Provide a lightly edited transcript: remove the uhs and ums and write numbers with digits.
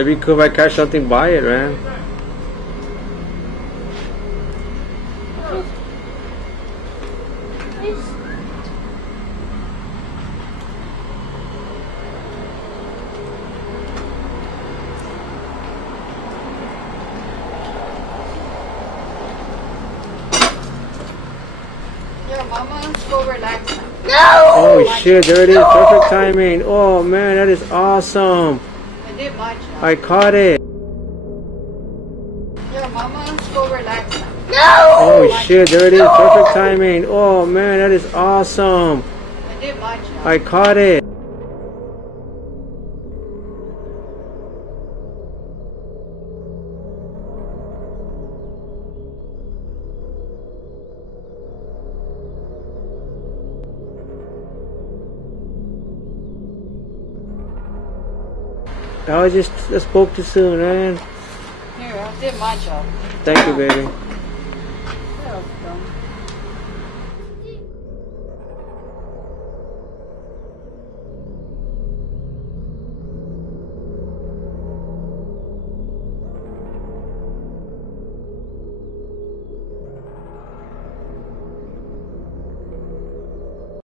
It'd be cool if I catch something by it, man. Your mama, go relax now. No! Oh shit, there it is. Perfect timing. Oh man, that is awesome. I did my job. I caught it. Your mama, go relax now. No! Oh shit, there it is. Perfect timing. Oh man, that is awesome. I did my job. I caught it. I spoke too soon, man. Here, I did my job. Thank you, baby. That was dumb.